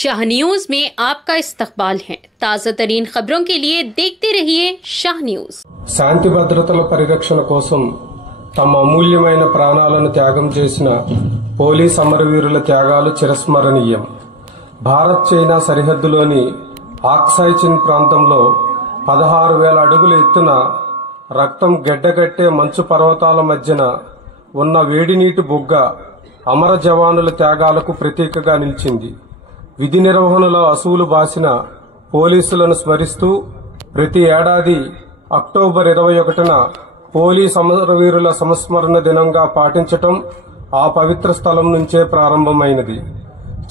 Shah news में आपका इस्तकबाल है। ताज़ा तरीन खबरों के लिए देखते रहिए शाह न्यूज। శాంతి భద్రతల పరిరక్షణ కోసం తమ అమూల్యమైన ప్రాణాలను త్యాగం చేసిన పోలీస్ అమరవీరుల త్యాగాలు చిరస్మరణీయం. భారత్ చైనా సరిహద్దులోని ఆక్సాయ్ చిన్ ప్రాంతంలో 16,000 అడుగుల ఎత్తున రక్తం గెడ్డగట్టే మంచు పర్వతాల మధ్యన ఉన్న వేడినీటి బొగ్గ అమర జవానుల త్యాగాలకు ప్రతీకగా నిలిచింది. విధి నిర్వహణలో అసువులు బాసిన పోలీసులను స్మరిస్తూ ప్రతి ఏడాది అక్టోబర్ 21న పోలీస్ అమరవీరుల సంస్మరణ దినంగా పాటించటం ఆ పవిత్ర స్థలం నుంచే ప్రారంభమైనది.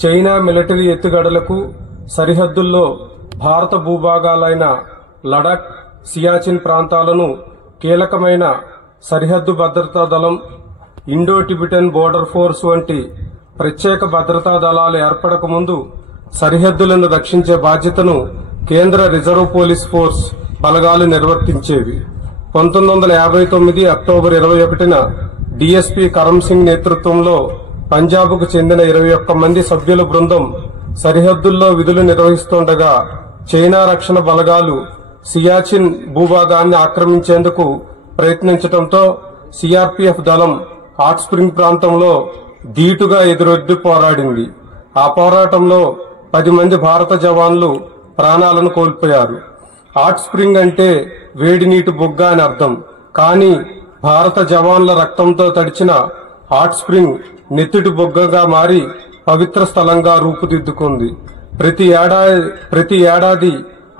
చైనా మిలిటరీ ఎత్తుగడలకు సరిహద్దుల్లో భారత భూభాగాలైన లడాక్, సియాచిన్ ప్రాంతాలను కీలకమైన సరిహద్దు భద్రతా దళం, ఇండో టిబెటన్ బోర్డర్ ఫోర్స్ వంటి ప్రత్యేక భద్రతా దళాలు ఏర్పడక ముందు సరిహద్దులను రక్షించే బాధ్యతను కేంద్ర రిజర్వ్ పోలీస్ ఫోర్స్ బలగాలు నిర్వర్తించేవి. 1959 అక్టోబర్ 21న డీఎస్పీ కరమ్ సింగ్ నేతృత్వంలో పంజాబ్కు చెందిన 21 మంది సభ్యుల బృందం సరిహద్దుల్లో విధులు నిర్వహిస్తుండగా చైనా రక్షణ బలగాలు సియాచిన్ భూభాగాన్ని ఆక్రమించేందుకు ప్రయత్నించడంతో సిఆర్పీఎఫ్ దళం హాట్ స్ప్రింగ్ ప్రాంతంలో ధీటుగా ఎదురొడ్డి పోరాడింది. ఆ పోరాటంలో 10 మంది భారత జవాన్లు ప్రాణాలను కోల్పోయారు. హాట్ స్ప్రింగ్ అంటే వేడి నీటి బొగ్గ అని అర్థం. కానీ భారత జవాన్ల రక్తంతో తడిచిన హాట్ స్ప్రింగ్ నెత్తిటి బొగ్గగా మారి పవిత్ర స్థలంగా రూపుదిద్దుకుంది. ప్రతి ఏడాది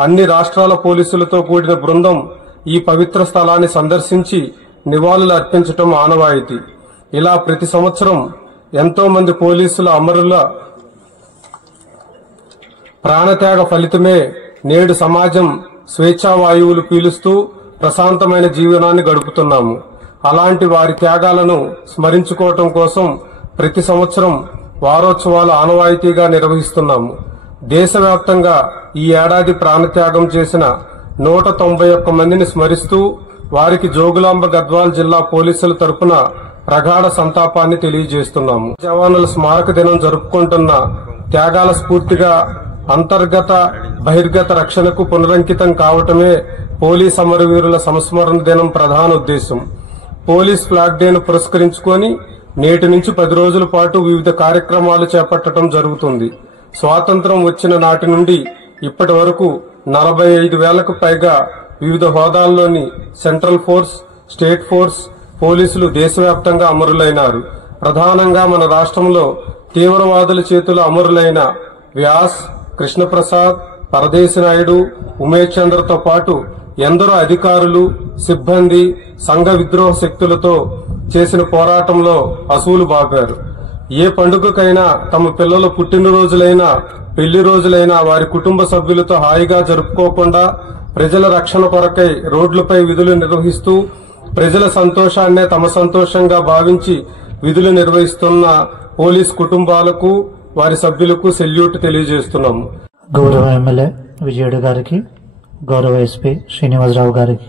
అన్ని రాష్ట్రాల పోలీసులతో కూడిన బృందం ఈ పవిత్ర స్థలాన్ని సందర్శించి నివాళులు అర్పించటం ఆనవాయితీ. ఇలా ప్రతి సంవత్సరం ఎంతో మంది పోలీసుల అమరుల ప్రాణత్యాగ ఫలితమే నేడు సమాజం స్వేచ్ఛావాయువులు పీలుస్తూ ప్రశాంతమైన జీవనాన్ని గడుపుతున్నాము. అలాంటి వారి త్యాగాలను స్మరించుకోవటం కోసం ప్రతి సంవత్సరం వారోత్సవాలు ఆనవాయితీగా నిర్వహిస్తున్నాము. దేశవ్యాప్తంగా ఈ ఏడాది ప్రాణత్యాగం చేసిన 191 మందిని స్మరిస్తూ వారికి జోగులాంబ గద్వాల్ జిల్లా పోలీసుల తరపున ప్రగాఢ సంతాపాన్ని తెలియజేస్తున్నాము. జవానుల స్మారక దినం జరుపుకుంటున్న త్యాగాల స్ఫూర్తిగా అంతర్గత బహిర్గత రక్షణకు పునరంకితం కావటమే పోలీస్ అమరవీరుల సంస్మరణ దినం ప్రధాన ఉద్దేశం. పోలీస్ ఫ్లాగ్ డేను పురస్కరించుకొని నేటి నుంచి 10 రోజుల పాటు వివిధ కార్యక్రమాలు చేపట్టడం జరుగుతుంది. స్వాతంత్ర్యం వచ్చిన నాటి నుండి ఇప్పటి వరకు 45,000కు పైగా వివిధ హోదాల్లోని సెంట్రల్ ఫోర్స్, స్టేట్ ఫోర్స్ పోలీసులు దేశవ్యాప్తంగా అమరులైనారు. ప్రధానంగా మన రాష్ట్రంలో తీవ్రవాదుల చేతుల అమరులైన వ్యాస్, కృష్ణప్రసాద్, పరదేశి నాయుడు, ఉమేష్ చంద్రతో పాటు ఎందరో అధికారులు, సిబ్బంది సంఘ విద్రోహ శక్తులతో చేసిన పోరాటంలో అసువులు బాపారు. ఏ పండుగకైనా తమ పిల్లల పుట్టినరోజులైనా పెళ్లి రోజులైనా వారి కుటుంబ సభ్యులతో హాయిగా జరుపుకోకుండా ప్రజల రక్షణ కొరకై రోడ్లపై విధులు నిర్వహిస్తూ ప్రజల సంతోషాన్నే తమ సంతోషంగా భావించి విధులు నిర్వహిస్తున్న పోలీస్ కుటుంబాలకు వారి సభ్యులకు సెల్యూట్ తెలియజేస్తున్నాము. గౌరవ ఎమ్మెల్యే విజయుడు గారికి, గౌరవ ఎస్పీ శ్రీనివాసరావు గారికి,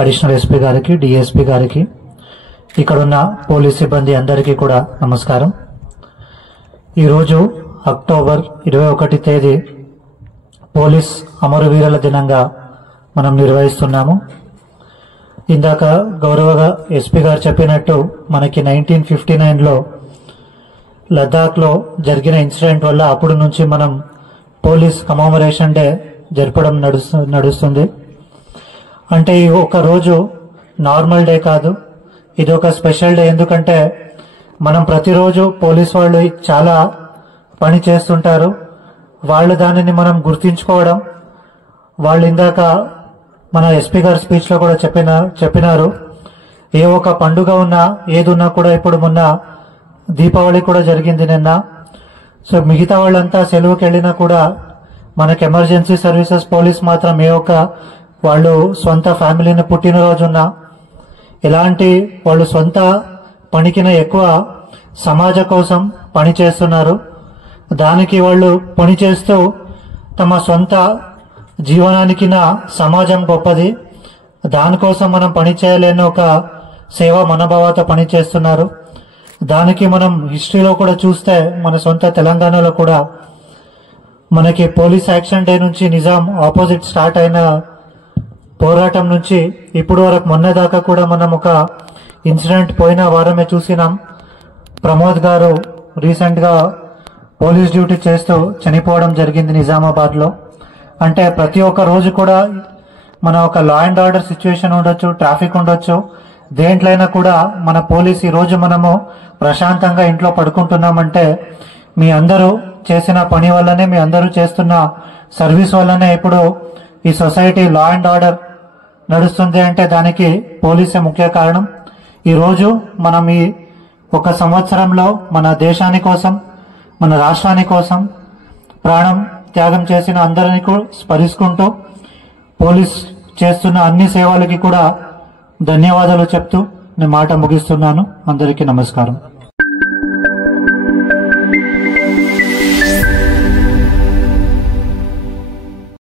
అడిషనల్ ఎస్పీ గారికి, డిఎస్పీ గారికి, ఇక్కడున్న పోలీస్ సిబ్బంది అందరికీ కూడా నమస్కారం. ఈరోజు అక్టోబర్ 21 తేదీ పోలీస్ అమరవీరుల దినంగా మనం నిర్వహిస్తున్నాము. ఇందాక గౌరవ ఎస్పీ గారు చెప్పినట్టు మనకి 1959లో లద్దాఖ్లో జరిగిన ఇన్సిడెంట్ వల్ల అప్పటి నుంచి మనం పోలీస్ కమమరేషన్ డే జరపడం నడుస్తుంది. అంటే ఈ ఒక రోజు నార్మల్ డే కాదు, ఇది ఒక స్పెషల్ డే. ఎందుకంటే మనం ప్రతిరోజు పోలీస్ వాళ్ళు చాలా పని చేస్తుంటారు. వాళ్ళు దానిని మనం గుర్తించుకోవడం, వాళ్ళు ఇందాక మన ఎస్పీ గారి స్పీచ్ లో కూడా చెప్పినారు, ఏ ఒక పండుగ ఉన్నా ఏదున్నా కూడా, ఇప్పుడు మొన్న దీపావళి కూడా జరిగింది నిన్న. సో మిగతా వాళ్ళంతా సెలవుకి వెళ్ళినా కూడా మనకి ఎమర్జెన్సీ సర్వీసెస్ పోలీస్ మాత్రం ఏ ఒక్క వాళ్ళు సొంత ఫ్యామిలీని పుట్టినరోజున్నా ఎలాంటి వాళ్ళు సొంత పనికిన ఎక్కువ సమాజ కోసం పని చేస్తున్నారు. దానికి వాళ్ళు పని చేస్తూ తమ సొంత జీవనానికి సమాజం గొప్పది, దానికోసం మనం పని చేయలేని ఒక సేవా మనోభావంతో పని చేస్తున్నారు. దానికి మనం హిస్టరీలో కూడా చూస్తే మన సొంత తెలంగాణలో కూడా మనకి పోలీస్ యాక్షన్ డే నుంచి నిజాం ఆపోజిట్ స్టార్ట్ అయిన పోరాటం నుంచి ఇప్పుడు వరకు మొన్న దాకా కూడా మనం ఒక ఇన్సిడెంట్ పోయిన వారమే చూసినాం. ప్రమోద్ గారు రీసెంట్ గా పోలీస్ డ్యూటీ చేస్తూ చనిపోవడం జరిగింది నిజామాబాద్ లో. అంటే ప్రతి ఒక్క రోజు కూడా మన ఒక లా అండ్ ఆర్డర్ సిచ్యువేషన్ ఉండొచ్చు, ట్రాఫిక్ ఉండొచ్చు, దేంట్లైనా కూడా మన పోలీస్ ఈ రోజు మనము ప్రశాంతంగా ఇంట్లో పడుకుంటున్నామంటే మీ అందరూ చేసిన పని వల్లనే, మీ అందరూ చేస్తున్న సర్వీస్ వల్లనే ఇప్పుడు ఈ సొసైటీ లా అండ్ ఆర్డర్ నడుస్తుంది. అంటే దానికి పోలీసే ముఖ్య కారణం. ఈ రోజు మనం ఈ ఒక సంవత్సరంలో మన దేశాని కోసం, మన రాష్ట్రాని కోసం ప్రాణం త్యాగం చేసిన అందరినీ స్మరించుకుంటూ పోలీస్ చేస్తున్న అన్ని సేవలకి కూడా ధన్యవాదాలు చెప్తూ నేను మాట ముగిస్తున్నాను. అందరికీ నమస్కారం.